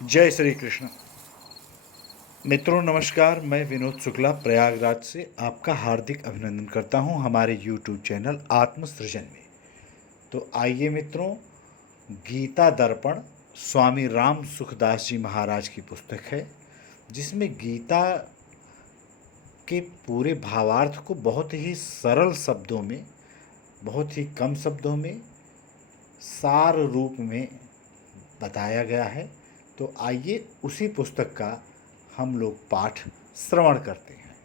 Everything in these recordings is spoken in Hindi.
जय श्री कृष्ण। मित्रों नमस्कार, मैं विनोद शुक्ला प्रयागराज से आपका हार्दिक अभिनंदन करता हूं हमारे YouTube चैनल आत्मसृजन में। तो आइए मित्रों, गीता दर्पण स्वामी राम सुखदास जी महाराज की पुस्तक है, जिसमें गीता के पूरे भावार्थ को बहुत ही सरल शब्दों में, बहुत ही कम शब्दों में, सार रूप में बताया गया है। तो आइए उसी पुस्तक का हम लोग पाठ श्रवण करते हैं।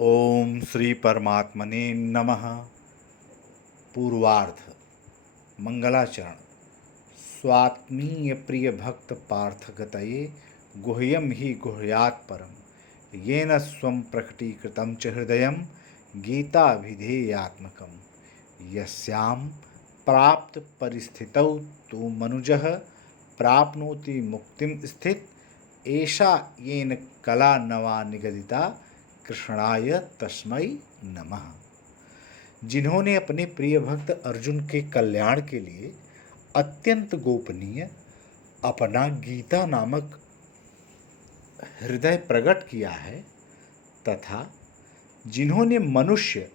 ओम श्री परमात्मने नमः। पूर्वार्ध। मंगलाचरण। स्वात्मीय प्रिय भक्त पार्थगतये गुह्यम ही गुह्यात् परम येन स्वं प्रकटीकृतं च हृदयं गीताभिधेयात्मकम् यस्यां प्राप्त परिस्थितौ तु मनुजः प्राप्नोति मुक्तिं स्थित एषा येन कला नवा निगदिता कृष्णाय तस्मै नमः। जिन्होंने अपने प्रिय भक्त अर्जुन के कल्याण के लिए अत्यंत गोपनीय अपना गीता नामक हृदय प्रकट किया है, तथा जिन्होंने मनुष्य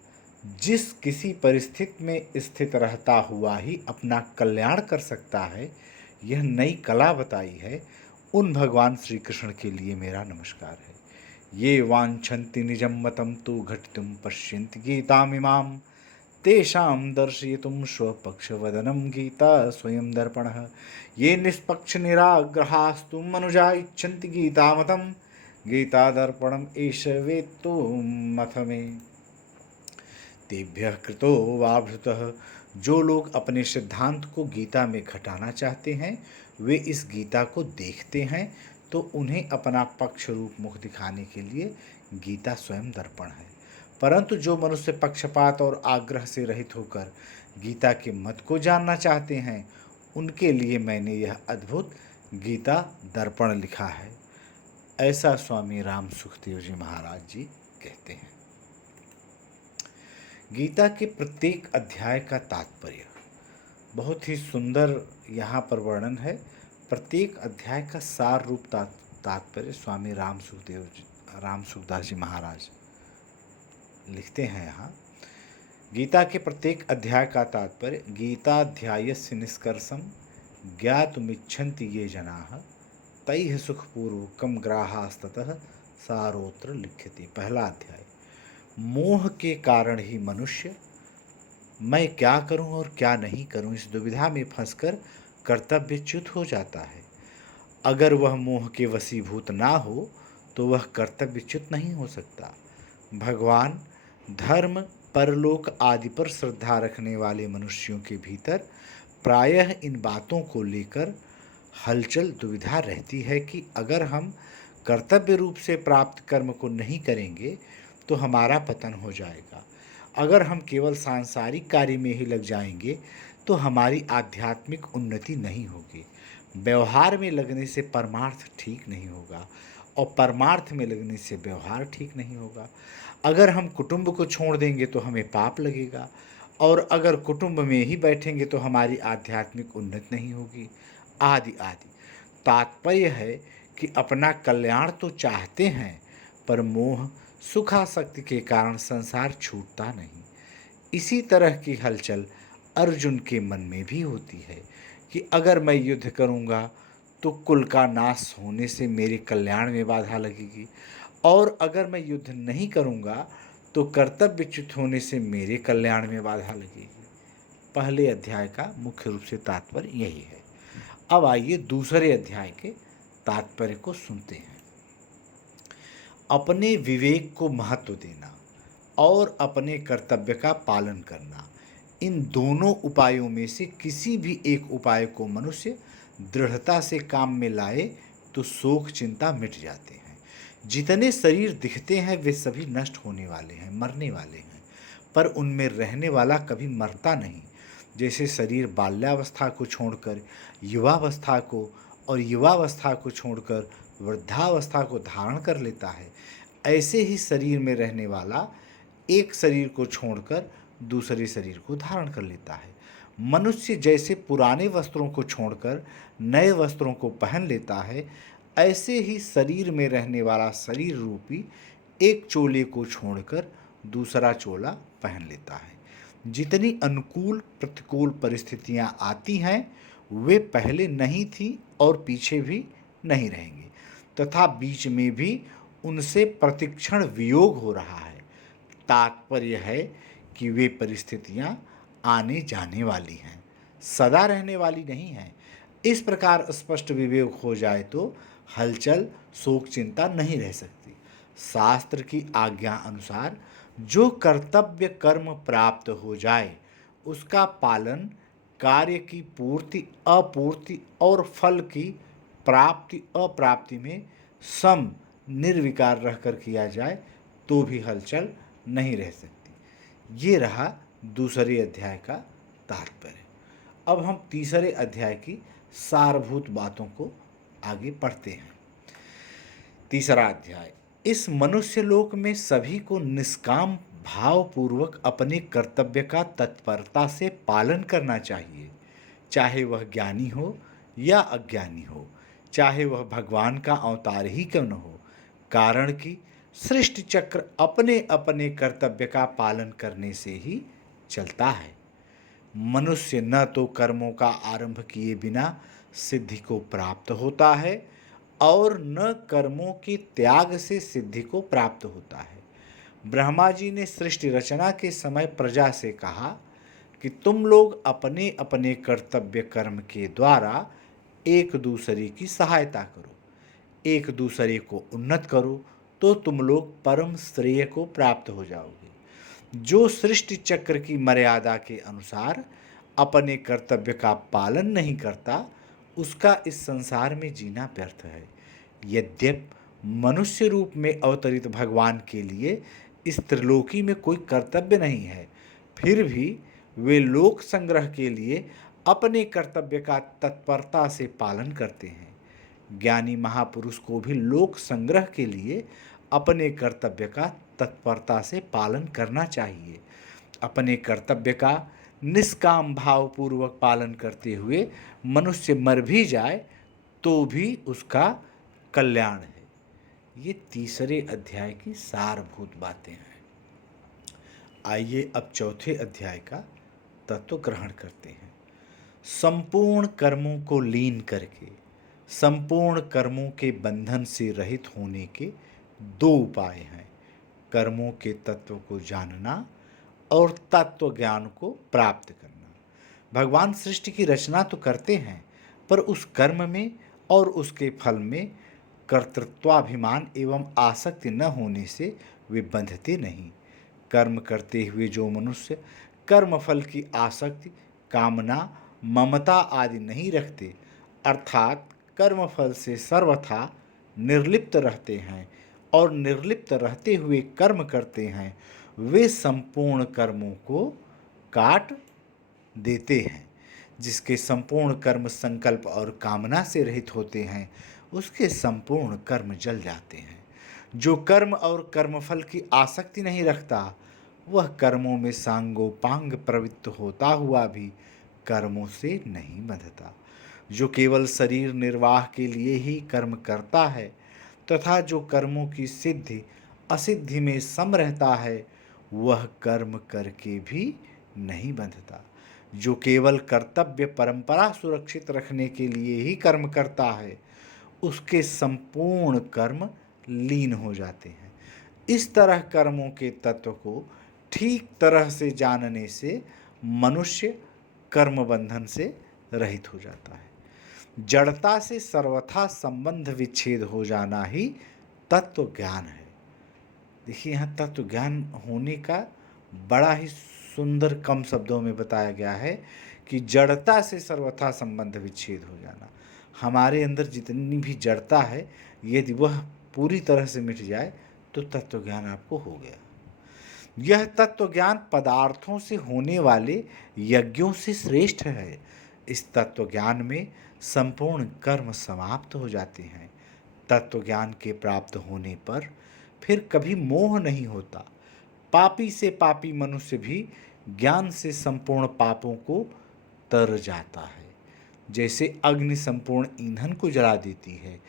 जिस किसी परिस्थिति में स्थित रहता हुआ ही अपना कल्याण कर सकता है, यह नई कला बताई है, उन भगवान श्री कृष्ण के लिए मेरा नमस्कार है। ये वांछन्ति निजं मतं तु घटितुं पश्यन्ति गीतामिमां तेषां दर्शयितुं स्वपक्षवदनं गीता स्वयं दर्पणः। ये निष्पक्ष निराग्रहास्तु मनुजा इच्छन्ति गीतामतं गीता दर्पणम् एष वेत्तो मथ मे। तेभ्यः कृतो वाभृतः। जो लोग अपने सिद्धांत को गीता में घटाना चाहते हैं, वे इस गीता को देखते हैं, तो उन्हें अपना पक्ष रूप मुख दिखाने के लिए गीता स्वयं दर्पण है। परंतु जो मनुष्य पक्षपात और आग्रह से रहित होकर गीता के मत को जानना चाहते हैं, उनके लिए मैंने यह अद्भुत गीता दर्पण लिखा है, ऐसा स्वामी राम सुखदेव जी महाराज जी कहते हैं। गीता के प्रत्येक अध्याय का तात्पर्य बहुत ही सुंदर यहाँ पर वर्णन है। प्रत्येक अध्याय का सार रूप तात्पर्य स्वामी राम सुखदास जी महाराज लिखते हैं यहाँ। गीता के प्रत्येक अध्याय का तात्पर्य गीताध्यायस्य निष्कर्षम ज्ञातुमिच्छन्ति ये जनाः तैः सुखपूर्वकं ग्राहास्ततः सारोत्र लिख्यते। पहला अध्याय। मोह के कारण ही मनुष्य मैं क्या करूं और क्या नहीं करूं इस दुविधा में फंसकर कर्तव्यच्युत हो जाता है। अगर वह मोह के वशीभूत ना हो तो वह कर्तव्यच्युत नहीं हो सकता। भगवान, धर्म, परलोक आदि पर श्रद्धा रखने वाले मनुष्यों के भीतर प्रायः इन बातों को लेकर हलचल दुविधा रहती है कि अगर हम कर्तव्य रूप से प्राप्त कर्म को नहीं करेंगे तो हमारा पतन हो जाएगा। अगर हम केवल सांसारिक कार्य में ही लग जाएंगे तो हमारी आध्यात्मिक उन्नति नहीं होगी। व्यवहार में लगने से परमार्थ ठीक नहीं होगा और परमार्थ में लगने से व्यवहार ठीक नहीं होगा। अगर हम कुटुंब को छोड़ देंगे तो हमें पाप लगेगा, और अगर कुटुंब में ही बैठेंगे तो हमारी आध्यात्मिक उन्नति नहीं होगी, आदि आदि। तात्पर्य है कि अपना कल्याण तो चाहते हैं, पर मोह सुखासक्ति के कारण संसार छूटता नहीं। इसी तरह की हलचल अर्जुन के मन में भी होती है कि अगर मैं युद्ध करूंगा तो कुल का नाश होने से मेरे कल्याण में बाधा लगेगी, और अगर मैं युद्ध नहीं करूंगा तो कर्तव्यच्युत होने से मेरे कल्याण में बाधा लगेगी। पहले अध्याय का मुख्य रूप से तात्पर्य यही है। अब आइए दूसरे अध्याय के तात्पर्य को सुनते हैं। अपने विवेक को महत्व देना और अपने कर्तव्य का पालन करना, इन दोनों उपायों में से किसी भी एक उपाय को मनुष्य दृढ़ता से काम में लाए तो शोक चिंता मिट जाते हैं। जितने शरीर दिखते हैं वे सभी नष्ट होने वाले हैं, मरने वाले हैं, पर उनमें रहने वाला कभी मरता नहीं। जैसे शरीर बाल्यावस्था को छोड़कर युवावस्था को और युवावस्था को छोड़कर वृद्धावस्था को धारण कर लेता है, ऐसे ही शरीर में रहने वाला एक शरीर को छोड़कर दूसरे शरीर को धारण कर लेता है। मनुष्य जैसे पुराने वस्त्रों को छोड़कर नए वस्त्रों को पहन लेता है, ऐसे ही शरीर में रहने वाला शरीर रूपी एक चोले को छोड़कर दूसरा चोला पहन लेता है। जितनी अनुकूल प्रतिकूल परिस्थितियां आती हैं वे पहले नहीं थी और पीछे भी नहीं रहेंगी, तथा बीच में भी उनसे प्रतिक्षण वियोग हो रहा है। तात्पर्य है कि वे परिस्थितियां आने जाने वाली हैं, सदा रहने वाली नहीं हैं। इस प्रकार स्पष्ट विवेक हो जाए तो हलचल शोक चिंता नहीं रह सकती। शास्त्र की आज्ञा अनुसार जो कर्तव्य कर्म प्राप्त हो जाए उसका पालन कार्य की पूर्ति अपूर्ति और फल की प्राप्ति अप्राप्ति में सम निर्विकार रहकर किया जाए तो भी हलचल नहीं रह सकती। ये रहा दूसरे अध्याय का तात्पर्य। अब हम तीसरे अध्याय की सारभूत बातों को आगे पढ़ते हैं। तीसरा अध्याय। इस मनुष्य लोक में सभी को निष्काम भावपूर्वक अपने कर्तव्य का तत्परता से पालन करना चाहिए, चाहे वह ज्ञानी हो या अज्ञानी हो, चाहे वह भगवान का अवतार ही क्यों न हो। कारण कि सृष्टि चक्र अपने अपने कर्तव्य का पालन करने से ही चलता है। मनुष्य न तो कर्मों का आरंभ किए बिना सिद्धि को प्राप्त होता है और न कर्मों के त्याग से सिद्धि को प्राप्त होता है। ब्रह्मा जी ने सृष्टि रचना के समय प्रजा से कहा कि तुम लोग अपने अपने कर्तव्य कर्म के द्वारा एक दूसरे की सहायता करो, एक दूसरे को उन्नत करो, तो तुम लोग परम श्रेय को प्राप्त हो जाओगे। जो सृष्टि चक्र की मर्यादा के अनुसार अपने कर्तव्य का पालन नहीं करता उसका इस संसार में जीना व्यर्थ है। यद्यपि मनुष्य रूप में अवतरित भगवान के लिए इस त्रिलोकी में कोई कर्तव्य नहीं है, फिर भी वे लोक संग्रह के लिए अपने कर्तव्य का तत्परता से पालन करते हैं। ज्ञानी महापुरुष को भी लोक संग्रह के लिए अपने कर्तव्य का तत्परता से पालन करना चाहिए। अपने कर्तव्य का निष्काम भावपूर्वक पालन करते हुए मनुष्य मर भी जाए तो भी उसका कल्याण है। ये तीसरे अध्याय की सारभूत बातें हैं। आइए अब चौथे अध्याय का तत्व ग्रहण करते हैं। संपूर्ण कर्मों को लीन करके संपूर्ण कर्मों के बंधन से रहित होने के दो उपाय हैं: कर्मों के तत्व को जानना और तत्व ज्ञान को प्राप्त करना। भगवान सृष्टि की रचना तो करते हैं, पर उस कर्म में और उसके फल में कर्तृत्वाभिमान एवं आसक्ति न होने से वे बंधते नहीं। कर्म करते हुए जो मनुष्य कर्मफल की आसक्ति, कामना, ममता आदि नहीं रखते, अर्थात कर्मफल से सर्वथा निर्लिप्त रहते हैं और निर्लिप्त रहते हुए कर्म करते हैं, वे संपूर्ण कर्मों को काट देते हैं। जिसके संपूर्ण कर्म संकल्प और कामना से रहित होते हैं उसके संपूर्ण कर्म जल जाते हैं। जो कर्म और कर्मफल की आसक्ति नहीं रखता वह कर्मों में सांगोपांग प्रवृत्त होता हुआ भी कर्मों से नहीं बंधता। जो केवल शरीर निर्वाह के लिए ही कर्म करता है तथा जो कर्मों की सिद्धि असिद्धि में सम रहता है वह कर्म करके भी नहीं बंधता। जो केवल कर्तव्य परंपरा सुरक्षित रखने के लिए ही कर्म करता है उसके संपूर्ण कर्म लीन हो जाते हैं। इस तरह कर्मों के तत्व को ठीक तरह से जानने से मनुष्य कर्म बंधन से रहित हो जाता है। जड़ता से सर्वथा संबंध विच्छेद हो जाना ही तत्व ज्ञान है। देखिए यहाँ तत्व ज्ञान होने का बड़ा ही सुंदर कम शब्दों में बताया गया है कि जड़ता से सर्वथा संबंध विच्छेद हो जाना। हमारे अंदर जितनी भी जड़ता है यदि वह पूरी तरह से मिट जाए तो तत्व ज्ञान आपको हो गया। यह तत्व ज्ञान पदार्थों से होने वाले यज्ञों से श्रेष्ठ है। इस तत्व ज्ञान में संपूर्ण कर्म समाप्त हो जाते हैं। तत्व ज्ञान के प्राप्त होने पर फिर कभी मोह नहीं होता। पापी से पापी मनुष्य भी ज्ञान से संपूर्ण पापों को तर जाता है। जैसे अग्नि संपूर्ण ईंधन को जला देती है,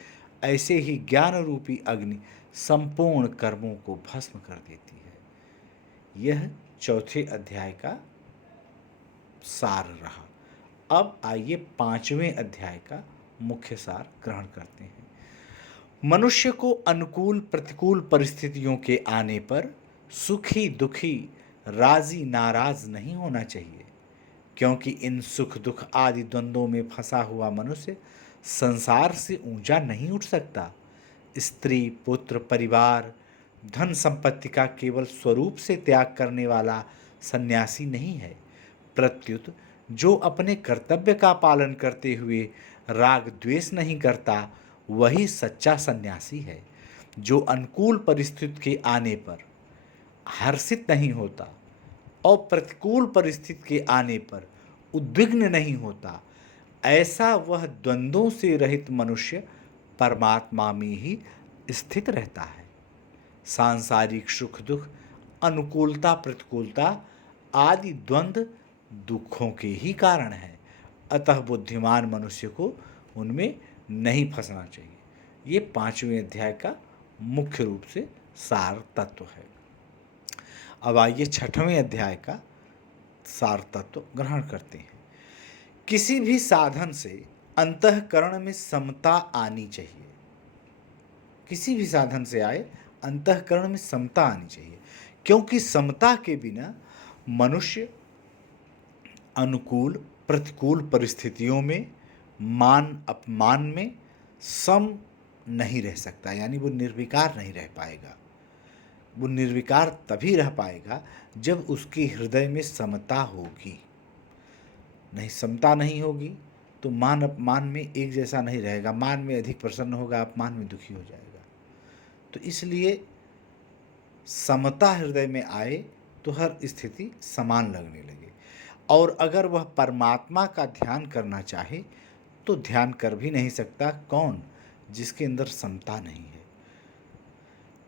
ऐसे ही ज्ञान रूपी अग्नि संपूर्ण कर्मों को भस्म कर देती है। यह चौथे अध्याय का सार रहा। अब आइए 5वें अध्याय का मुख्य सार ग्रहण करते हैं। मनुष्य को अनुकूल प्रतिकूल परिस्थितियों के आने पर सुखी दुखी राजी नाराज नहीं होना चाहिए, क्योंकि इन सुख दुख आदि द्वंद्वों में फंसा हुआ मनुष्य संसार से ऊंचा नहीं उठ सकता। स्त्री पुत्र परिवार धन संपत्ति का केवल स्वरूप से त्याग करने वाला सन्यासी नहीं है, प्रत्युत जो अपने कर्तव्य का पालन करते हुए राग द्वेष नहीं करता, वही सच्चा सन्यासी है। जो अनुकूल परिस्थिति के आने पर हर्षित नहीं होता और प्रतिकूल परिस्थिति के आने पर उद्विग्न नहीं होता, ऐसा वह द्वंद्वों से रहित मनुष्य परमात्मा में ही स्थित रहता है। सांसारिक सुख दुख अनुकूलता प्रतिकूलता आदि द्वंद्व दुखों के ही कारण है, अतः बुद्धिमान मनुष्य को उनमें नहीं फंसना चाहिए। ये 5वें अध्याय का मुख्य रूप से सार तत्व है। अब आइए 6वें अध्याय का सार तत्व ग्रहण करते हैं। किसी भी साधन से अंतःकरण में समता आनी चाहिए। किसी भी साधन से आए अंतःकरण में समता आनी चाहिए, क्योंकि समता के बिना मनुष्य अनुकूल प्रतिकूल परिस्थितियों में मान अपमान में सम नहीं रह सकता, यानी वो निर्विकार नहीं रह पाएगा। वो निर्विकार तभी रह पाएगा जब उसके हृदय में समता होगी। नहीं, समता नहीं होगी तो मान अपमान में एक जैसा नहीं रहेगा, मान में अधिक प्रसन्न होगा, अपमान में दुखी हो जाएगा। तो इसलिए समता हृदय में आए तो हर स्थिति समान लगने लगे, और अगर वह परमात्मा का ध्यान करना चाहे तो ध्यान कर भी नहीं सकता। कौन? जिसके अंदर समता नहीं है।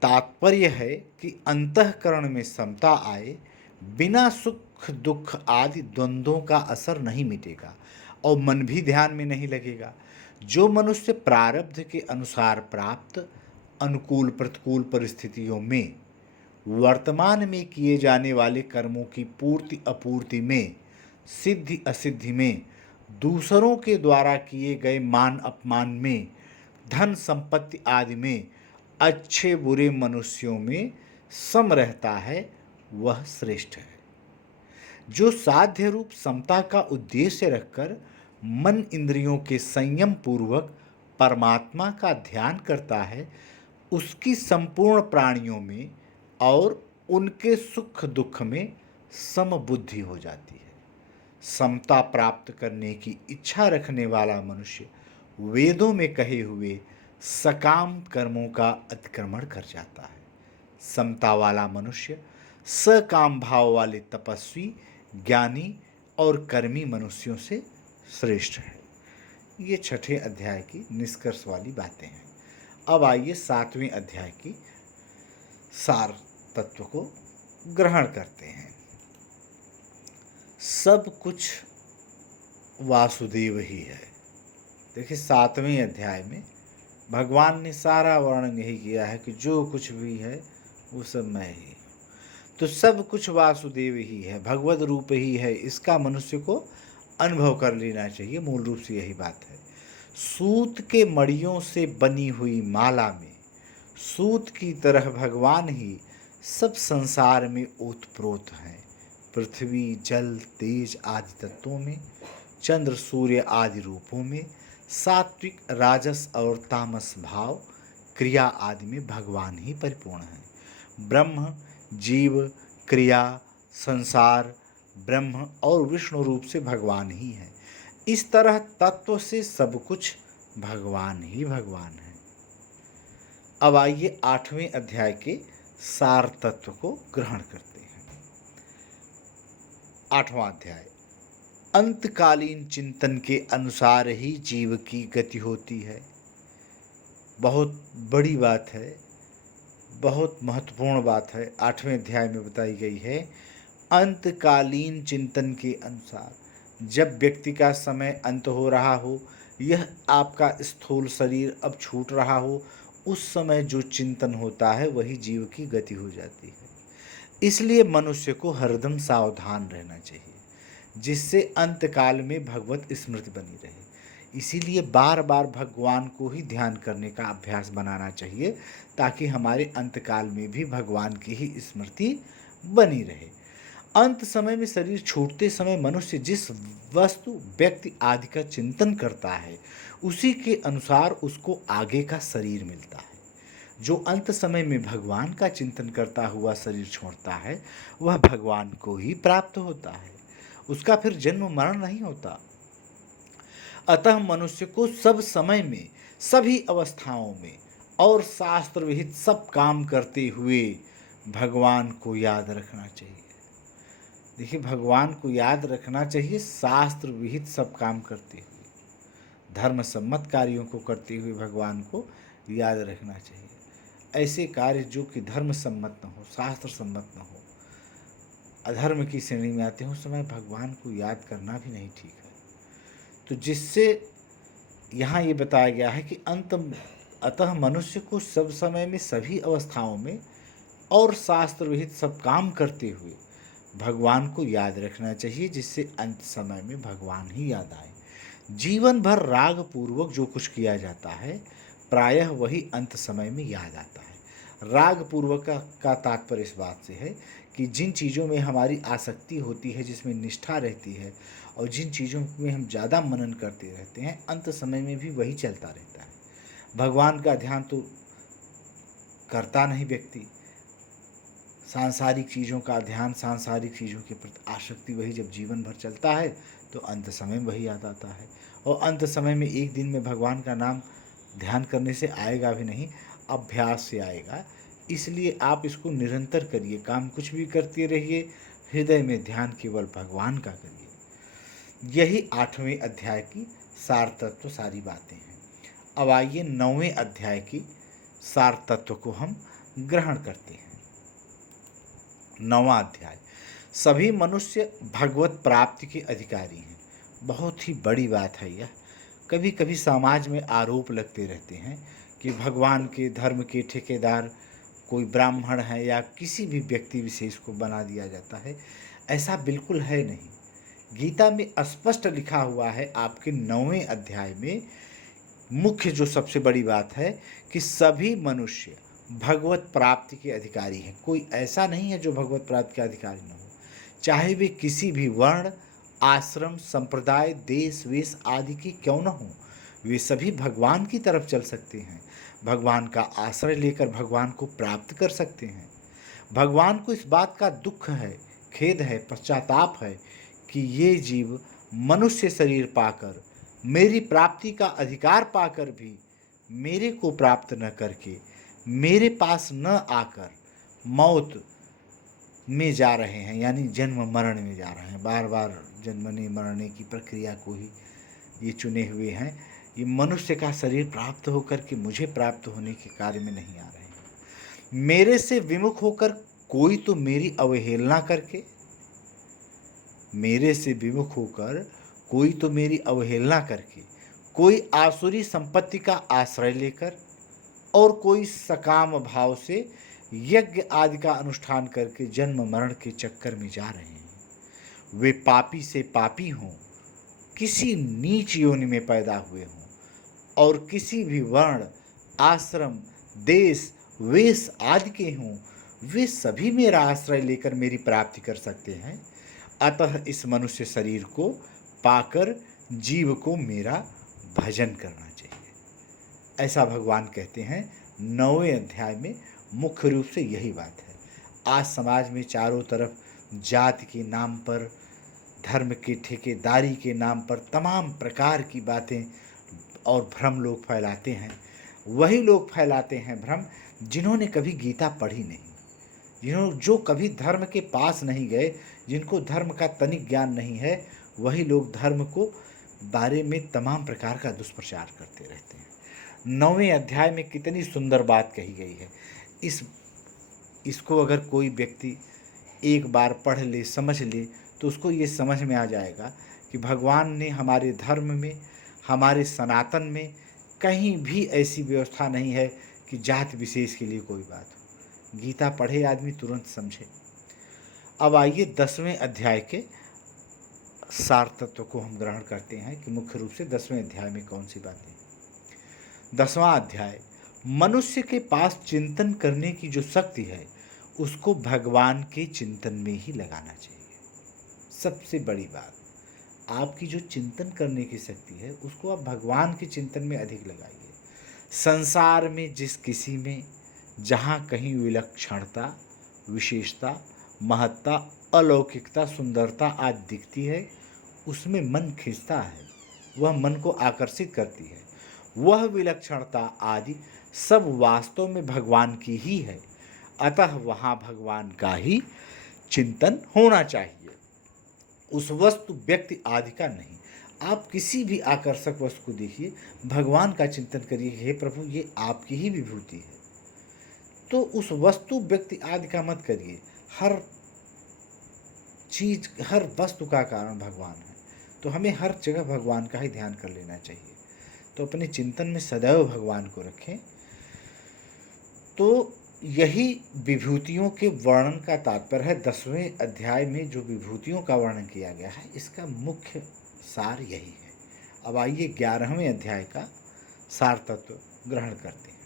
तात्पर्य है कि अंतःकरण में समता आए, बिना सुख दुख आदि द्वंद्वों का असर नहीं मिटेगा और मन भी ध्यान में नहीं लगेगा। जो मनुष्य प्रारब्ध के अनुसार प्राप्त अनुकूल प्रतिकूल परिस्थितियों में वर्तमान में किए जाने वाले कर्मों की पूर्ति अपूर्ति में सिद्धि असिद्धि में दूसरों के द्वारा किए गए मान अपमान में धन संपत्ति आदि में अच्छे बुरे मनुष्यों में सम रहता है, वह श्रेष्ठ है। जो साध्य रूप समता का उद्देश्य रखकर मन इंद्रियों के संयम पूर्वक परमात्मा का ध्यान करता है, उसकी संपूर्ण प्राणियों में और उनके सुख दुख में समबुद्धि हो जाती है। समता प्राप्त करने की इच्छा रखने वाला मनुष्य वेदों में कहे हुए सकाम कर्मों का अतिक्रमण कर जाता है। समता वाला मनुष्य सकाम भाव वाले तपस्वी ज्ञानी और कर्मी मनुष्यों से श्रेष्ठ है। ये 6ठे अध्याय की निष्कर्ष वाली बातें हैं। अब आइए 7वें अध्याय की सार तत्व को ग्रहण करते हैं। सब कुछ वासुदेव ही है। देखिए 7वें अध्याय में भगवान ने सारा वर्णन यही किया है कि जो कुछ भी है वो सब मैं ही हूँ। तो सब कुछ वासुदेव ही है, भगवत रूप ही है, इसका मनुष्य को अनुभव कर लेना चाहिए। मूल रूप से यही बात है। सूत के मड़ियों से बनी हुई माला में सूत की तरह भगवान ही सब संसार में ओतप्रोत हैं। पृथ्वी जल तेज आदि तत्वों में, चंद्र सूर्य आदि रूपों में, सात्विक राजस और तामस भाव क्रिया आदि में भगवान ही परिपूर्ण हैं। ब्रह्म जीव क्रिया संसार ब्रह्म और विष्णु रूप से भगवान ही है। इस तरह तत्व से सब कुछ भगवान ही भगवान है। अब आइए 8वें अध्याय के सार तत्व को ग्रहण करते हैं। 8वां अध्याय, अंतकालीन चिंतन के अनुसार ही जीव की गति होती है। बहुत बड़ी बात है, बहुत महत्वपूर्ण बात है। 8वें अध्याय में बताई गई है अंतकालीन चिंतन के अनुसार, जब व्यक्ति का समय अंत हो रहा हो, यह आपका स्थूल शरीर अब छूट रहा हो, उस समय जो चिंतन होता है वही जीव की गति हो जाती है। इसलिए मनुष्य को हरदम सावधान रहना चाहिए, जिससे अंतकाल में भगवत स्मृति बनी रहे। इसीलिए बार बार भगवान को ही ध्यान करने का अभ्यास बनाना चाहिए, ताकि हमारे अंतकाल में भी भगवान की ही स्मृति बनी रहे। अंत समय में शरीर छूटते समय मनुष्य जिस वस्तु, व्यक्ति आदि का चिंतन करता है, उसी के अनुसार उसको आगे का शरीर मिलता है। जो अंत समय में भगवान का चिंतन करता हुआ शरीर छोड़ता है, वह भगवान को ही प्राप्त होता है, उसका फिर जन्म मरण नहीं होता। अतः मनुष्य को सब समय में, सभी अवस्थाओं में और शास्त्र विहित सब काम करते हुए भगवान को याद रखना चाहिए। देखिए, भगवान को याद रखना चाहिए, शास्त्र विहित सब काम करते हुए, धर्म सम्मत कार्यों को करते हुए भगवान को याद रखना चाहिए। ऐसे कार्य जो कि धर्म सम्मत न हो, शास्त्र सम्मत न हो, अधर्म की श्रेणी में आते हैं, उस समय भगवान को याद करना भी नहीं ठीक है। तो जिससे यहाँ ये बताया गया है कि अतः मनुष्य को सब समय में, सभी अवस्थाओं में और शास्त्र विहित सब काम करते हुए भगवान को याद रखना चाहिए, जिससे अंत समय में भगवान ही याद आए। जीवन भर राग पूर्वक जो कुछ किया जाता है, प्रायः वही अंत समय में याद आता है। राग पूर्वक का तात्पर्य इस बात से है कि जिन चीज़ों में हमारी आसक्ति होती है, जिसमें निष्ठा रहती है, और जिन चीज़ों में हम ज़्यादा मनन करते रहते हैं, अंत समय में भी वही चलता रहता है। भगवान का ध्यान तो करता नहीं व्यक्ति, सांसारिक चीज़ों का ध्यान, सांसारिक चीज़ों के प्रति आसक्ति, वही जब जीवन भर चलता है तो अंत समय में वही याद आता है। और अंत समय में एक दिन में भगवान का नाम ध्यान करने से आएगा भी नहीं, अभ्यास से आएगा। इसलिए आप इसको निरंतर करिए, काम कुछ भी करते रहिए, हृदय में ध्यान केवल भगवान का करिए। यही 8वें अध्याय की सार तत्व, सारी बातें हैं। अब आइए 9वें अध्याय की सार तत्व को हम ग्रहण करते हैं। 9वां अध्याय, सभी मनुष्य भगवत प्राप्ति के अधिकारी हैं। बहुत ही बड़ी बात है यह। कभी कभी समाज में आरोप लगते रहते हैं कि भगवान के धर्म के ठेकेदार कोई ब्राह्मण है या किसी भी व्यक्ति विशेष को बना दिया जाता है। ऐसा बिल्कुल है नहीं। गीता में स्पष्ट लिखा हुआ है, आपके 9वें अध्याय में मुख्य जो सबसे बड़ी बात है कि सभी मनुष्य भगवत प्राप्ति के अधिकारी हैं। कोई ऐसा नहीं है जो भगवत प्राप्ति के अधिकारी न हो, चाहे वे किसी भी वर्ण, आश्रम, संप्रदाय, देश, वेश आदि के क्यों न हो, वे सभी भगवान की तरफ चल सकते हैं। भगवान का आश्रय लेकर भगवान को प्राप्त कर सकते हैं। भगवान को इस बात का दुख है, खेद है, पश्चाताप है कि ये जीव मनुष्य शरीर पाकर, मेरी प्राप्ति का अधिकार पाकर भी मेरे को प्राप्त न करके, मेरे पास न आकर मौत में जा रहे हैं, यानी जन्म मरण में जा रहे हैं। बार बार जन्मने मरने की प्रक्रिया को ही ये चुने हुए हैं। ये मनुष्य का शरीर प्राप्त होकर के मुझे प्राप्त होने के कार्य में नहीं आ रहे हैं। मेरे से विमुख होकर कोई तो मेरी अवहेलना करके, मेरे से विमुख होकर कोई तो मेरी अवहेलना करके, कोई आसुरी संपत्ति का आश्रय लेकर, और कोई सकाम भाव से यज्ञ आदि का अनुष्ठान करके जन्म मरण के चक्कर में जा रहे हैं। वे पापी से पापी हों, किसी नीच योनि में पैदा हुए हों, और किसी भी वर्ण, आश्रम, देश, वेश आदि के हों, वे सभी मेरा आश्रय लेकर मेरी प्राप्ति कर सकते हैं। अतः इस मनुष्य शरीर को पाकर जीव को मेरा भजन करना चाहिए। ऐसा भगवान कहते हैं। 9वें अध्याय में मुख्य रूप से यही बात है। आज समाज में चारों तरफ जाति के नाम पर, धर्म के ठेकेदारी के नाम पर तमाम प्रकार की बातें और भ्रम लोग फैलाते हैं। वही लोग फैलाते हैं भ्रम जिन्होंने कभी गीता पढ़ी नहीं, जो कभी धर्म के पास नहीं गए, जिनको धर्म का तनिक ज्ञान नहीं है, वही लोग धर्म को बारे में तमाम प्रकार का दुष्प्रचार करते रहते हैं। 9वें अध्याय में कितनी सुंदर बात कही गई है। इसको अगर कोई व्यक्ति एक बार पढ़ ले, समझ ले, तो उसको ये समझ में आ जाएगा कि भगवान ने हमारे धर्म में, हमारे सनातन में कहीं भी ऐसी व्यवस्था नहीं है कि जाति विशेष के लिए कोई बात हो। गीता पढ़े आदमी तुरंत समझे। अब आइए 10वें अध्याय के सार तत्व को हम ग्रहण करते हैं कि मुख्य रूप से 10वें अध्याय में कौन सी बातें। 10वां अध्याय, मनुष्य के पास चिंतन करने की जो शक्ति है उसको भगवान के चिंतन में ही लगाना चाहिए। सबसे बड़ी बात, आपकी जो चिंतन करने की शक्ति है उसको आप भगवान के चिंतन में अधिक लगाइए। संसार में जिस किसी में जहाँ कहीं विलक्षणता, विशेषता, महत्ता, अलौकिकता, सुंदरता आदि दिखती है उसमें मन खिंचता है, वह मन को आकर्षित करती है। वह विलक्षणता आदि सब वास्तव में भगवान की ही है, अतः वहाँ भगवान का ही चिंतन होना चाहिए, उस वस्तु, व्यक्ति आदि का नहीं। आप किसी भी आकर्षक वस्तु को देखिए, भगवान का चिंतन करिए, हे प्रभु ये आपकी ही विभूति है। तो उस वस्तु, व्यक्ति आदि का मत करिए। हर चीज, हर वस्तु का कारण भगवान है, तो हमें हर जगह भगवान का ही ध्यान कर लेना चाहिए। तो अपने चिंतन में सदैव भगवान को रखें। तो यही विभूतियों के वर्णन का तात्पर्य है। 10वें अध्याय में जो विभूतियों का वर्णन किया गया है इसका मुख्य सार यही है। अब आइए 11वें अध्याय का सार तत्व ग्रहण करते हैं।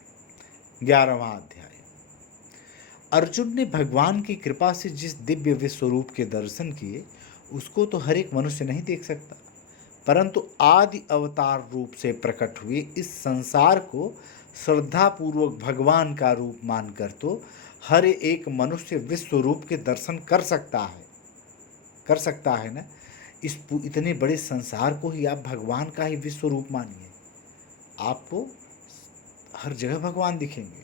11वां अध्याय, अर्जुन ने भगवान की कृपा से जिस दिव्य विश्वरूप के दर्शन किए उसको तो हर एक मनुष्य नहीं देख सकता, परंतु आदि अवतार रूप से प्रकट हुए इस संसार को श्रद्धापूर्वक भगवान का रूप मानकर तो हर एक मनुष्य विश्व रूप के दर्शन कर सकता है ना। इस इतने बड़े संसार को ही आप भगवान का ही विश्व रूप मानिए, आपको हर जगह भगवान दिखेंगे।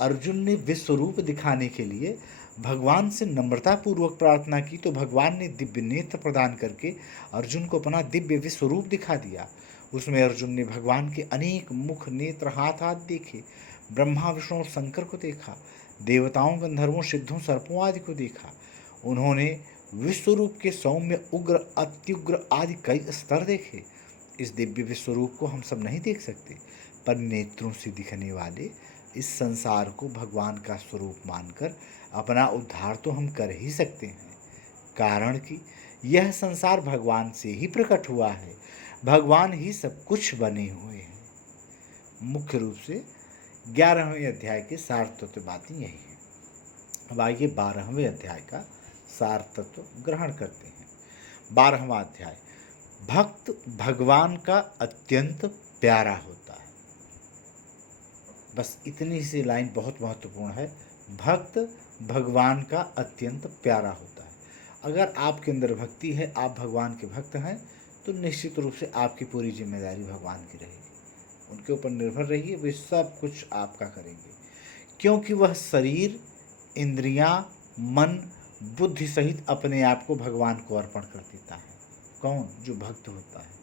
अर्जुन ने विश्व रूप दिखाने के लिए भगवान से नम्रतापूर्वक प्रार्थना की तो भगवान ने दिव्य नेत्र प्रदान करके अर्जुन को अपना दिव्य विश्व रूप दिखा दिया। उसमें अर्जुन ने भगवान के अनेक मुख, नेत्र, हाथ आदि देखे, ब्रह्मा, विष्णु और शंकर को देखा, देवताओं, गंधर्वों, सिद्धों, सर्पों आदि को देखा। उन्होंने विश्वरूप के सौम्य, उग्र, अत्युग्र आदि कई स्तर देखे। इस दिव्य विश्वरूप को हम सब नहीं देख सकते, पर नेत्रों से दिखने वाले इस संसार को भगवान का स्वरूप मानकर अपना उद्धार तो हम कर ही सकते हैं, कारण कि यह संसार भगवान से ही प्रकट हुआ है, भगवान ही सब कुछ बने हुए हैं। मुख्य रूप से 11वें अध्याय के सार तत्व बातें यही हैं। अब आइए 12वें अध्याय का सार तत्व ग्रहण करते हैं। 12वां अध्याय, भक्त भगवान का अत्यंत प्यारा होता है। बस इतनी सी लाइन बहुत महत्वपूर्ण है। भक्त भगवान का अत्यंत प्यारा होता है। अगर आपके अंदर भक्ति है, आप भगवान के भक्त हैं, तो निश्चित रूप से आपकी पूरी जिम्मेदारी भगवान की रहेगी। उनके ऊपर निर्भर रहिए, वे सब कुछ आपका करेंगे, क्योंकि वह शरीर, इंद्रियां, मन, बुद्धि सहित अपने आप को भगवान को अर्पण कर देता है। कौन? जो भक्त होता है।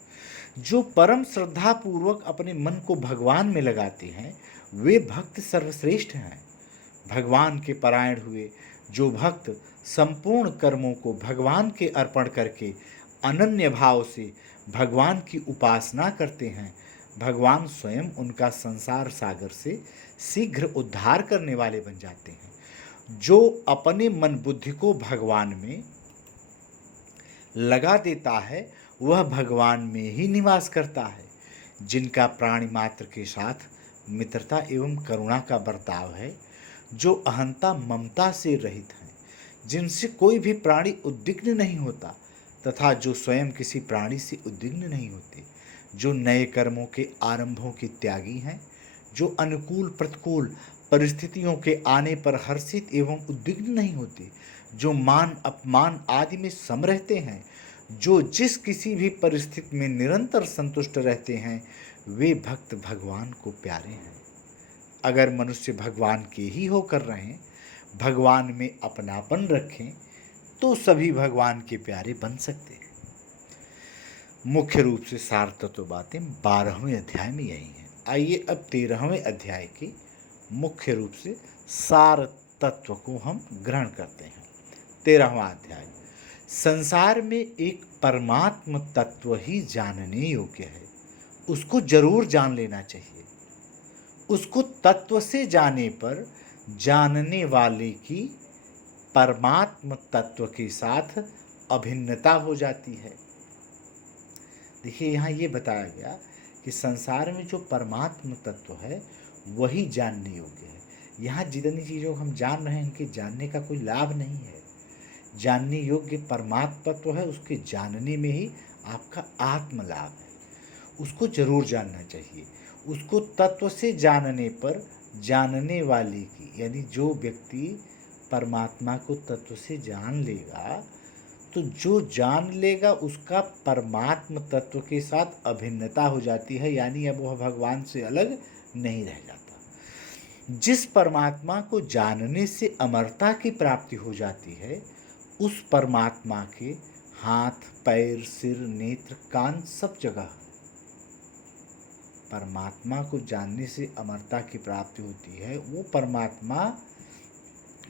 जो परम श्रद्धा पूर्वक अपने मन को भगवान में लगाते हैं वे भक्त सर्वश्रेष्ठ हैं। भगवान के परायण हुए जो भक्त संपूर्ण कर्मों को भगवान के अर्पण करके अनन्य भाव से भगवान की उपासना करते हैं, भगवान स्वयं उनका संसार सागर से शीघ्र उद्धार करने वाले बन जाते हैं। जो अपने मन बुद्धि को भगवान में लगा देता है वह भगवान में ही निवास करता है। जिनका प्राणी मात्र के साथ मित्रता एवं करुणा का बर्ताव है, जो अहंता ममता से रहित हैं, जिनसे कोई भी प्राणी उद्विग्न नहीं होता तथा जो स्वयं किसी प्राणी से उद्विग्न नहीं होते, जो नए कर्मों के आरंभों के त्यागी हैं, जो अनुकूल प्रतिकूल परिस्थितियों के आने पर हर्षित एवं उद्विग्न नहीं होते, जो मान अपमान आदि में सम रहते हैं, जो जिस किसी भी परिस्थिति में निरंतर संतुष्ट रहते हैं, वे भक्त भगवान को प्यारे हैं। अगर मनुष्य भगवान के ही होकर रहें, भगवान में अपनापन रखें, तो सभी भगवान के प्यारे बन सकते हैं। मुख्य रूप से सार तत्व बातें 12वें अध्याय में यही हैं। आइए अब 13वें अध्याय के मुख्य रूप से सार तत्व को हम ग्रहण करते हैं। 13वां अध्याय, संसार में एक परमात्म तत्व ही जानने योग्य है, उसको जरूर जान लेना चाहिए। उसको तत्व से जाने पर जानने वाले की परमात्म तत्व के साथ अभिन्नता हो जाती है। देखिए, यहाँ ये बताया गया कि संसार में जो परमात्म तत्व है वही जानने योग्य है। यहाँ जितनी चीज़ों को हम जान रहे हैं, इनके जानने का कोई लाभ नहीं है। जानने योग्य परमात्म तत्व है, उसके जानने में ही आपका आत्म लाभ है। उसको जरूर जानना चाहिए। उसको तत्व से जानने पर जानने वाले की, यानी जो व्यक्ति परमात्मा को तत्व से जान लेगा, तो जो जान लेगा उसका परमात्म तत्व के साथ अभिन्नता हो जाती है, यानी अब वह भगवान से अलग नहीं रह जाता। जिस परमात्मा को जानने से अमरता की प्राप्ति हो जाती है, उस परमात्मा के हाथ, पैर, सिर, नेत्र, कान सब जगह, परमात्मा को जानने से अमरता की प्राप्ति होती है, वो परमात्मा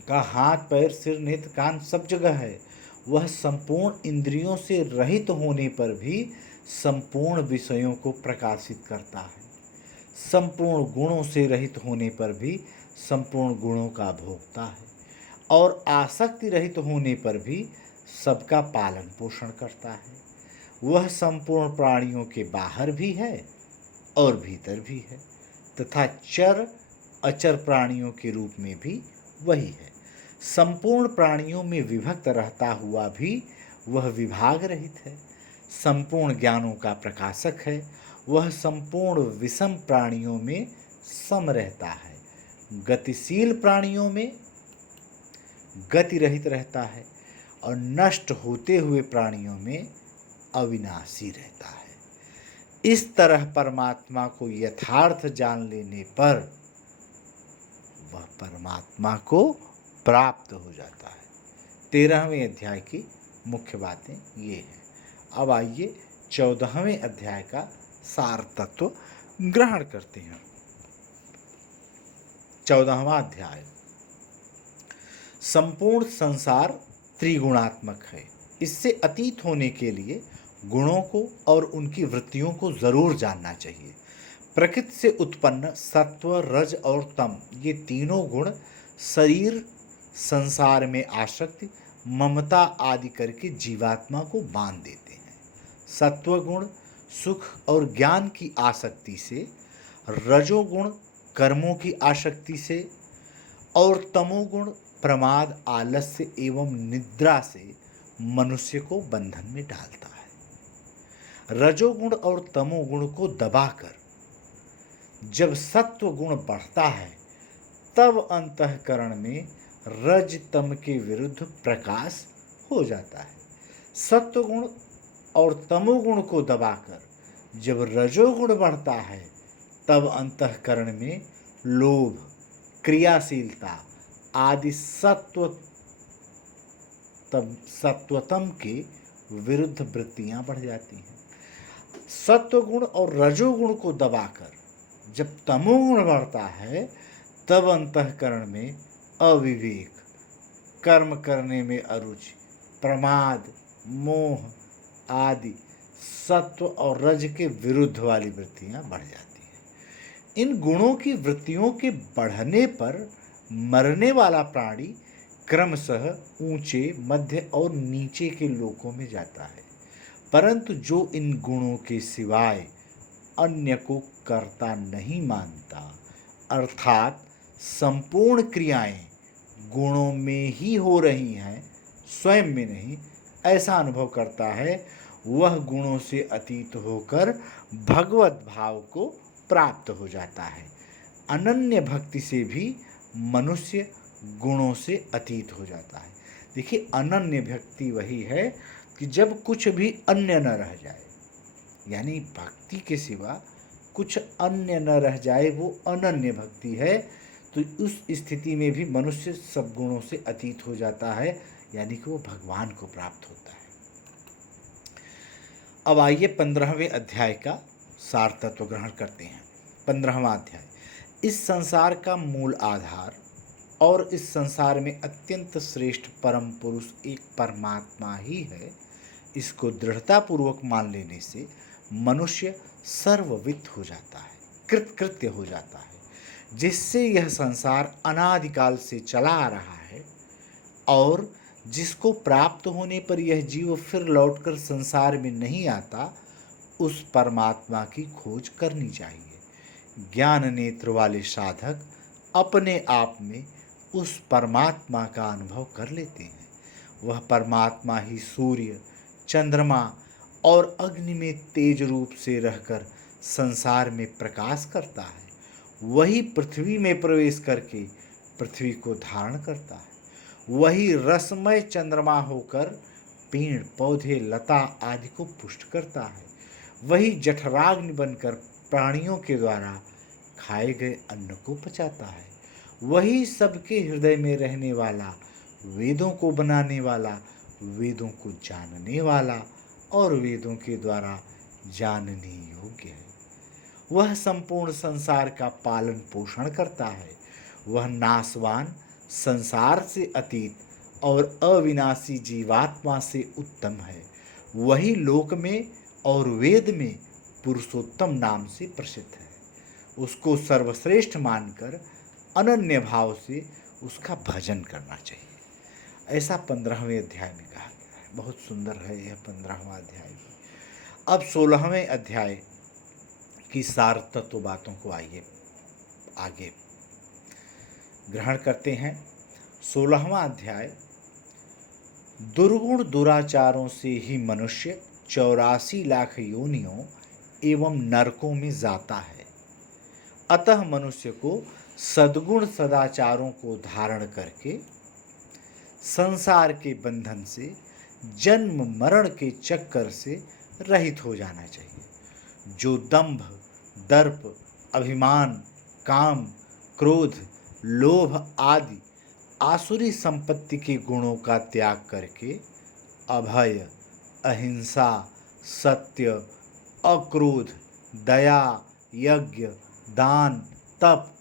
का हाथ, पैर, सिर, नेत्र, कान सब जगह है। वह संपूर्ण इंद्रियों से रहित होने पर भी संपूर्ण विषयों को प्रकाशित करता है। संपूर्ण गुणों से रहित होने पर भी संपूर्ण गुणों का भोगता है, और आसक्ति रहित होने पर भी सबका पालन पोषण करता है। वह संपूर्ण प्राणियों के बाहर भी है और भीतर भी है, तथा चर अचर प्राणियों के रूप में भी वही है। संपूर्ण प्राणियों में विभक्त रहता हुआ भी वह विभाग रहित है। संपूर्ण ज्ञानों का प्रकाशक है। वह संपूर्ण विषम प्राणियों में सम रहता है। गतिशील प्राणियों में गति रहित रहता है, और नष्ट होते हुए प्राणियों में अविनाशी रहता है। इस तरह परमात्मा को यथार्थ जान लेने पर वह परमात्मा को प्राप्त हो जाता है। 13वें अध्याय की मुख्य बातें ये हैं। अब आइए 14वें अध्याय का सार तत्व ग्रहण करते हैं। 14वां अध्याय, संपूर्ण संसार त्रिगुणात्मक है। इससे अतीत होने के लिए गुणों को और उनकी वृत्तियों को जरूर जानना चाहिए। प्रकृति से उत्पन्न सत्व, रज और तम, ये तीनों गुण शरीर, संसार में आसक्ति, ममता आदि करके जीवात्मा को बांध देते हैं। सत्वगुण सुख और ज्ञान की आसक्ति से, रजोगुण कर्मों की आसक्ति से, और तमोगुण प्रमाद, आलस्य एवं निद्रा से मनुष्य को बंधन में डालता है। रजोगुण और तमोगुण को दबाकर जब सत्व गुण बढ़ता है, तब अंतःकरण में रज तम के विरुद्ध प्रकाश हो जाता है। सत्वगुण और तमोगुण को दबाकर जब रजोगुण बढ़ता है, तब अंतःकरण में लोभ, क्रियाशीलता आदि सत्वतम के विरुद्ध वृत्तियां बढ़ जाती हैं। सत्वगुण और रजोगुण को दबाकर जब तमोगुण बढ़ता है, तब अंतःकरण में अविवेक, कर्म करने में अरुचि, प्रमाद, मोह आदि सत्व और रज के विरुद्ध वाली वृत्तियां बढ़ जाती हैं। इन गुणों की वृत्तियों के बढ़ने पर मरने वाला प्राणी क्रमशः ऊंचे, मध्य और नीचे के लोकों में जाता है। परंतु जो इन गुणों के सिवाय अन्य को कर्ता नहीं मानता, अर्थात संपूर्ण क्रियाएं गुणों में ही हो रही हैं, स्वयं में नहीं, ऐसा अनुभव करता है, वह गुणों से अतीत होकर भगवत भाव को प्राप्त हो जाता है। अनन्य भक्ति से भी मनुष्य गुणों से अतीत हो जाता है। देखिए, अनन्य भक्ति वही है कि जब कुछ भी अन्य न रह जाए, यानी भक्ति के सिवा कुछ अन्य न रह जाए, वो अनन्य भक्ति है। तो उस स्थिति में भी मनुष्य सब गुणों से अतीत हो जाता है, यानी कि वो भगवान को प्राप्त होता है। अब आइए 15वें अध्याय का सार तत्व ग्रहण करते हैं। 15वां अध्याय, इस संसार का मूल आधार और इस संसार में अत्यंत श्रेष्ठ परम पुरुष एक परमात्मा ही है, इसको दृढ़तापूर्वक मान लेने से मनुष्य सर्ववित्त हो जाता है, कृतकृत्य हो जाता है, जिससे यह संसार अनादिकाल से चला आ रहा है और जिसको प्राप्त होने पर यह जीव फिर लौटकर संसार में नहीं आता, उस परमात्मा की खोज करनी चाहिए। ज्ञान नेत्र वाले साधक अपने आप में उस परमात्मा का अनुभव कर लेते हैं। वह परमात्मा ही सूर्य, चंद्रमा और अग्नि में तेज रूप से रहकर संसार में प्रकाश करता है। वही पृथ्वी में प्रवेश करके पृथ्वी को धारण करता है। वही रसमय चंद्रमा होकर पेड़ पौधे लता आदि को पुष्ट करता है। वही जठराग्नि बनकर प्राणियों के द्वारा खाए गए अन्न को पचाता है। वही सबके हृदय में रहने वाला, वेदों को बनाने वाला, वेदों को जानने वाला और वेदों के द्वारा जानने योग्य है। वह संपूर्ण संसार का पालन पोषण करता है। वह नाशवान, संसार से अतीत और अविनाशी जीवात्मा से उत्तम है। वही लोक में और वेद में पुरुषोत्तम नाम से प्रसिद्ध है। उसको सर्वश्रेष्ठ मानकर अनन्य भाव से उसका भजन करना चाहिए। ऐसा 15वें अध्याय में कहा गया है। बहुत सुंदर है यह 15वां अध्याय भी। अब 16वें अध्याय की सार तत्व बातों को आइए आगे ग्रहण करते हैं। 16वां अध्याय, दुर्गुण दुराचारों से ही मनुष्य 84 लाख योनियों एवं नरकों में जाता है। अतः मनुष्य को सद्गुण सदाचारों को धारण करके संसार के बंधन से, जन्म मरण के चक्कर से रहित हो जाना चाहिए। जो दंभ, दर्प, अभिमान, काम, क्रोध, लोभ आदि आसुरी संपत्ति के गुणों का त्याग करके अभय, अहिंसा, सत्य, अक्रोध, दया, यज्ञ, दान, तप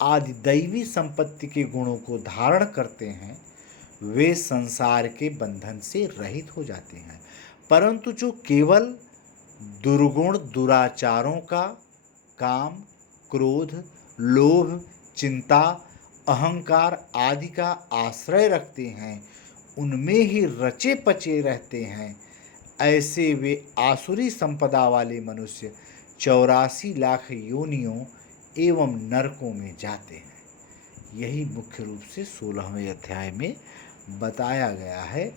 आदि दैवी संपत्ति के गुणों को धारण करते हैं, वे संसार के बंधन से रहित हो जाते हैं। परंतु जो केवल दुर्गुण दुराचारों का, काम, क्रोध, लोभ, चिंता, अहंकार आदि का आश्रय रखते हैं, उनमें ही रचे पचे रहते हैं, ऐसे वे आसुरी संपदा वाले मनुष्य 84 लाख योनियों एवं नरकों में जाते हैं। यही मुख्य रूप से 16वें अध्याय में बताया गया है।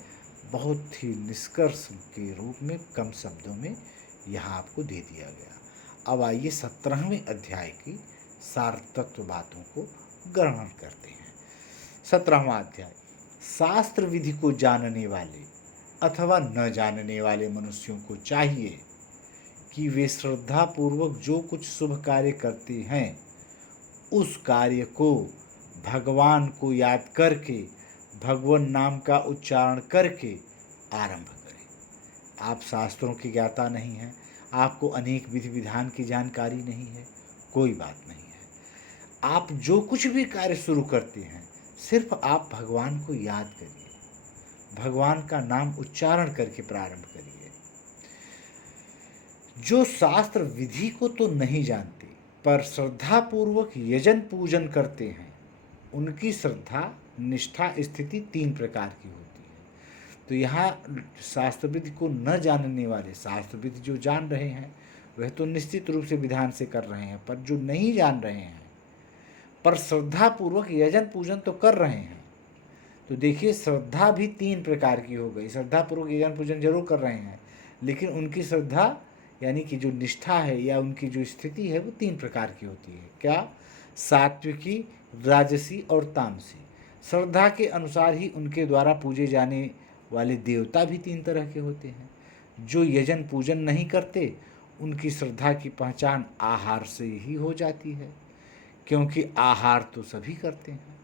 बहुत ही निष्कर्ष के रूप में कम शब्दों में यहाँ आपको दे दिया गया। अब आइए 17वें अध्याय की सार तत्व बातों को ग्रहण करते हैं। 17वां अध्याय, शास्त्र विधि को जानने वाले अथवा न जानने वाले मनुष्यों को चाहिए कि वे श्रद्धापूर्वक जो कुछ शुभ कार्य करते हैं, उस कार्य को भगवान को याद करके, भगवान नाम का उच्चारण करके आरंभ करें। आप शास्त्रों की ज्ञाता नहीं हैं, आपको अनेक विधि विधान की जानकारी नहीं है, कोई बात नहीं है। आप जो कुछ भी कार्य शुरू करते हैं, सिर्फ आप भगवान को याद करिए, भगवान का नाम उच्चारण करके प्रारंभ करिए। जो शास्त्र विधि को तो नहीं जानते पर श्रद्धापूर्वक यजन पूजन करते हैं, उनकी श्रद्धा निष्ठा स्थिति 3 प्रकार की होती है। तो यहाँ शास्त्र विधि को न जानने वाले, शास्त्र विधि जो जान रहे हैं वह तो निश्चित रूप से विधान से कर रहे हैं, पर जो नहीं जान रहे हैं पर श्रद्धापूर्वक यजन पूजन तो कर रहे हैं, तो देखिए श्रद्धा भी 3 प्रकार की हो गई। श्रद्धापूर्वक यजन पूजन जरूर कर रहे हैं, लेकिन उनकी श्रद्धा यानी कि जो निष्ठा है या उनकी जो स्थिति है वो 3 प्रकार की होती है। क्या? सात्विकी, राजसी और तामसी। श्रद्धा के अनुसार ही उनके द्वारा पूजे जाने वाले देवता भी 3 तरह के होते हैं। जो यजन पूजन नहीं करते, उनकी श्रद्धा की पहचान आहार से ही हो जाती है, क्योंकि आहार तो सभी करते हैं।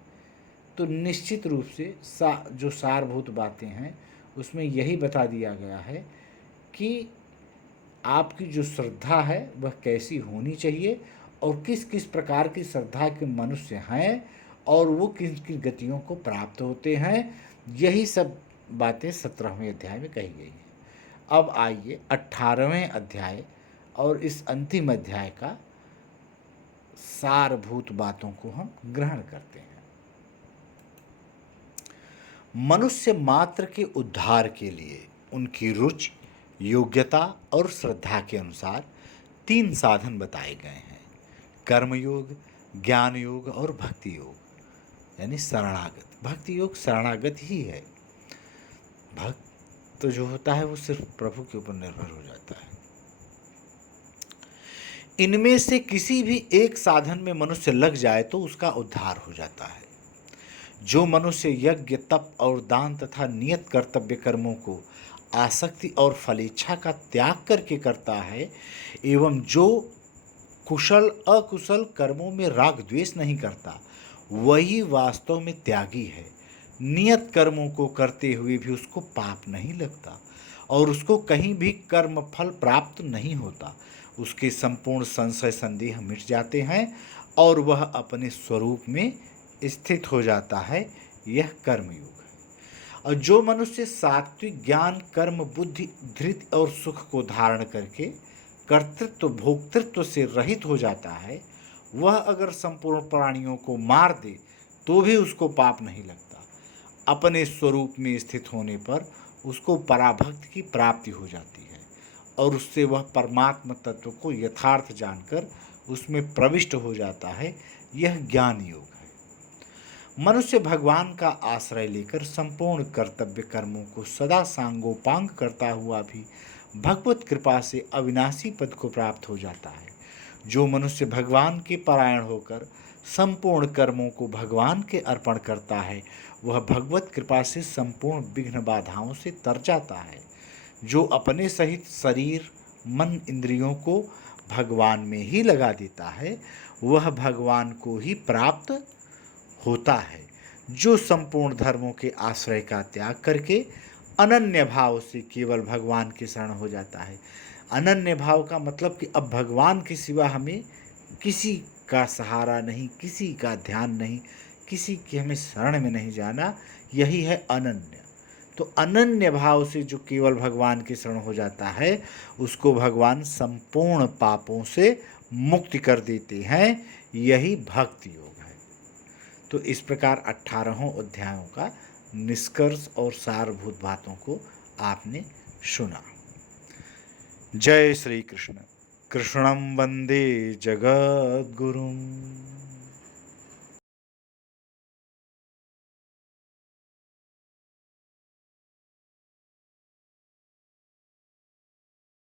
तो निश्चित रूप से जो सारभूत बातें हैं उसमें यही बता दिया गया है कि आपकी जो श्रद्धा है वह कैसी होनी चाहिए और किस किस प्रकार की श्रद्धा के मनुष्य हैं और वो किन किन गतियों को प्राप्त होते हैं, यही सब बातें 17वें अध्याय में कही गई हैं। अब आइए 18वें अध्याय और इस अंतिम अध्याय का सारभूत बातों को हम ग्रहण करते हैं। मनुष्य मात्र के उद्धार के लिए उनकी रुचि, योग्यता और श्रद्धा के अनुसार 3 साधन बताए गए हैं: कर्मयोग, ज्ञान योग और भक्ति योग, यानी शरणागत। भक्ति योग शरणागत ही है। भक्त तो जो होता है वो सिर्फ प्रभु के ऊपर निर्भर हो जाता है। इनमें से किसी भी एक साधन में मनुष्य लग जाए तो उसका उद्धार हो जाता है। जो मनुष्य यज्ञ, तप और दान तथा नियत कर्तव्य कर्मों को आसक्ति और फलेच्छा का त्याग करके करता है, एवं जो कुशल अकुशल कर्मों में राग द्वेष नहीं करता, वही वास्तव में त्यागी है। नियत कर्मों को करते हुए भी उसको पाप नहीं लगता और उसको कहीं भी कर्म फल प्राप्त नहीं होता। उसके संपूर्ण संशय संदेह मिट जाते हैं और वह अपने स्वरूप में स्थित हो जाता है। यह कर्मयोग है। और जो मनुष्य सात्विक ज्ञान, कर्म, बुद्धि, धृति और सुख को धारण करके कर्तृत्व भोक्तृत्व से रहित हो जाता है, वह अगर संपूर्ण प्राणियों को मार दे तो भी उसको पाप नहीं लगता। अपने स्वरूप में स्थित होने पर उसको पराभक्त की प्राप्ति हो जाती है और उससे वह परमात्म तत्व को यथार्थ जानकर उसमें प्रविष्ट हो जाता है। यह ज्ञान योग है। मनुष्य भगवान का आश्रय लेकर संपूर्ण कर्तव्य कर्मों को सदा सांगोपांग करता हुआ भी भगवत कृपा से अविनाशी पद को प्राप्त हो जाता है। जो मनुष्य भगवान के परायण होकर संपूर्ण कर्मों को भगवान के अर्पण करता है, वह भगवत कृपा से संपूर्ण विघ्न बाधाओं से तर जाता है। जो अपने सहित शरीर, मन, इंद्रियों को भगवान में ही लगा देता है, वह भगवान को ही प्राप्त होता है। जो संपूर्ण धर्मों के आश्रय का त्याग करके अनन्य भाव से केवल भगवान के शरण हो जाता है। अनन्य भाव का मतलब कि अब भगवान के सिवा हमें किसी का सहारा नहीं, किसी का ध्यान नहीं, किसी की हमें शरण में नहीं जाना, यही है अनन्य। तो अनन्य भाव से जो केवल भगवान की शरण हो जाता है, उसको भगवान संपूर्ण पापों से मुक्ति कर देते हैं। यही भक्ति योग है। तो इस प्रकार 18 अध्यायों का निष्कर्ष और सारभूत बातों को आपने सुना। जय श्री कृष्ण। कृष्णं वंदे जगद्गुरुम्।